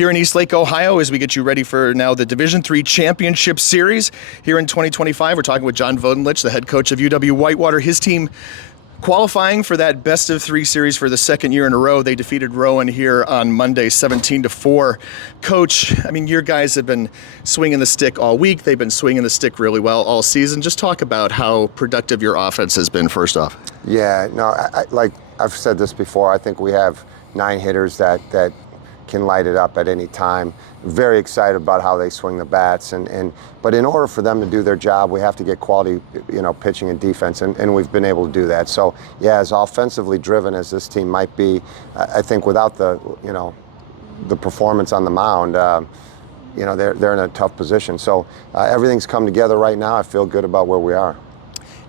here in Eastlake, Ohio, as we get you ready for now the Division III Championship Series here in 2025. We're talking with John Vodenlich, the head coach of UW-Whitewater. His team qualifying for that best-of-3 series for the second year in a row. They defeated Rowan here on Monday, 17-4. Coach, I mean, your guys have been swinging the stick all week. They've been swinging the stick really well all season. Just talk about how productive your offense has been, first off. Yeah, no, like I've said this before, I think we have 9 hitters that can light it up at any time. Very excited about how they swing the bats, but in order for them to do their job, we have to get quality, pitching and defense, and we've been able to do that. So yeah, as offensively driven as this team might be, I think without the performance on the mound, they're in a tough position. So everything's come together right now. I feel good about where we are.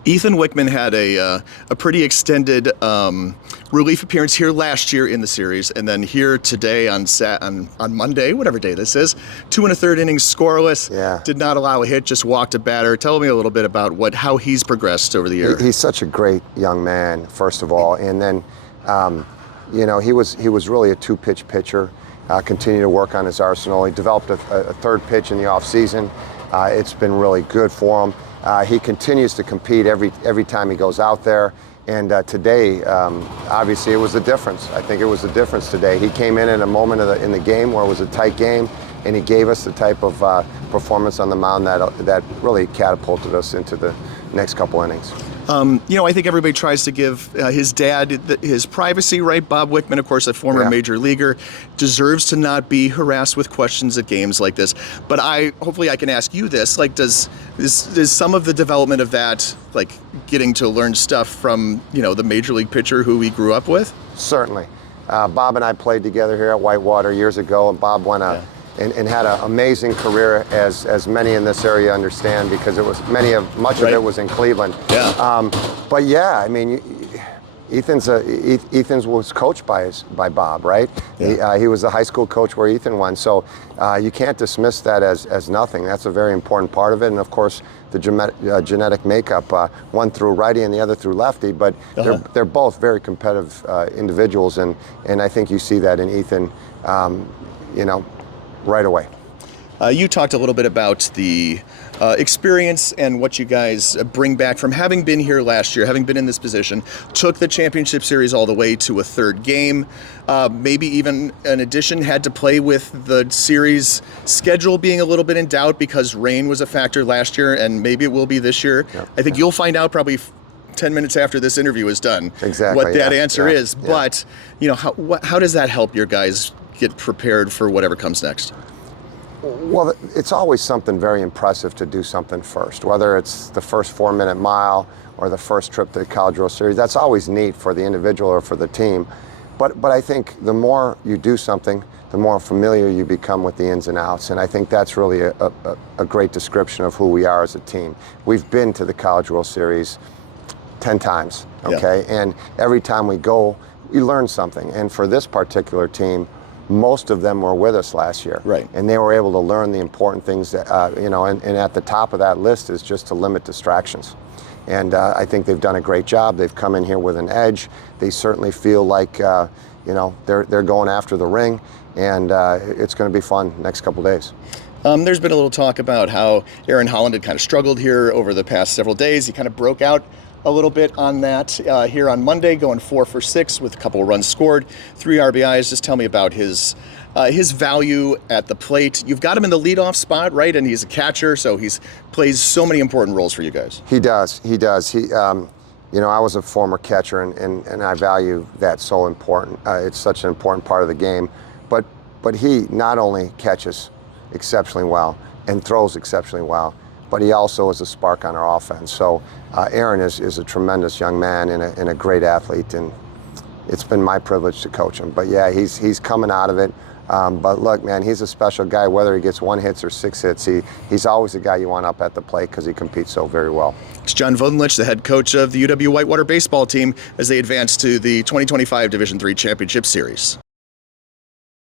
Ethan Wickman had a pretty extended relief appearance here last year in the series, and then here today on Monday, whatever day this is, 2 1/3 innings scoreless. Yeah. Did not allow a hit, just walked a batter. Tell me a little bit about how he's progressed over the year. He's such a great young man, first of all, and then he was really a 2-pitch pitcher. Continued to work on his arsenal. He developed a 3rd pitch in the off season. It's been really good for him. He continues to compete every time he goes out there. And today, obviously, it was the difference. I think it was the difference today. He came in a moment in the game where it was a tight game, and he gave us the type of performance on the mound that really catapulted us into the next couple innings. I think everybody tries to give his dad his privacy, right? Bob Wickman, of course, a former major leaguer, deserves to not be harassed with questions at games like this. But hopefully I can ask you this, like, does some of the development of that, like getting to learn stuff from, the major league pitcher who he grew up with? Certainly. Bob and I played together here at Whitewater years ago, and Bob went and had an amazing career, as many in this area understand, because much of it was in Cleveland. Yeah. But yeah, I mean, Ethan's was coached by Bob, right? Yeah. He was the high school coach where Ethan went, so you can't dismiss that as nothing. That's a very important part of it, and of course the genetic makeup, one through righty and the other through lefty, but they're both very competitive individuals, and I think you see that in Ethan, right away. You talked a little bit about the experience and what you guys bring back from having been here last year, having been in this position, took the championship series all the way to a 3rd game, maybe even in addition had to play with the series schedule being a little bit in doubt because rain was a factor last year, and maybe it will be this year. Yep. I think you'll find out probably 10 minutes after this interview is done what that answer is. But how does that help your guys get prepared for whatever comes next? Well, it's always something very impressive to do something first, whether it's the first 4-minute mile or the first trip to the College World Series. That's always neat for the individual or for the team. But I think the more you do something, the more familiar you become with the ins and outs. And I think that's really a great description of who we are as a team. We've been to the College World Series 10 times, okay? Yeah. And every time we go, we learn something. And for this particular team, most of them were with us last year. Right. And they were able to learn the important things that, and at the top of that list is just to limit distractions. And I think they've done a great job. They've come in here with an edge. They certainly feel like, they're going after the ring, and it's going to be fun next couple days. There's been a little talk about how Aaron Holland had kind of struggled here over the past several days. He kind of broke out a little bit on that here on Monday, going 4 for 6 with a couple of runs scored, 3 RBIs. Just tell me about his value at the plate. You've got him in the leadoff spot, right? And he's a catcher, so he plays so many important roles for you guys. He does. I was a former catcher, and I value that so important. It's such an important part of the game. But he not only catches exceptionally well and throws exceptionally well, but he also is a spark on our offense. So Aaron is a tremendous young man and a great athlete, and it's been my privilege to coach him. But yeah, he's coming out of it. But look, man, he's a special guy. Whether he gets 1 hit or 6 hits, he's always the guy you want up at the plate because he competes so very well. It's John Vodenlich, the head coach of the UW-Whitewater baseball team, as they advance to the 2025 Division III Championship Series.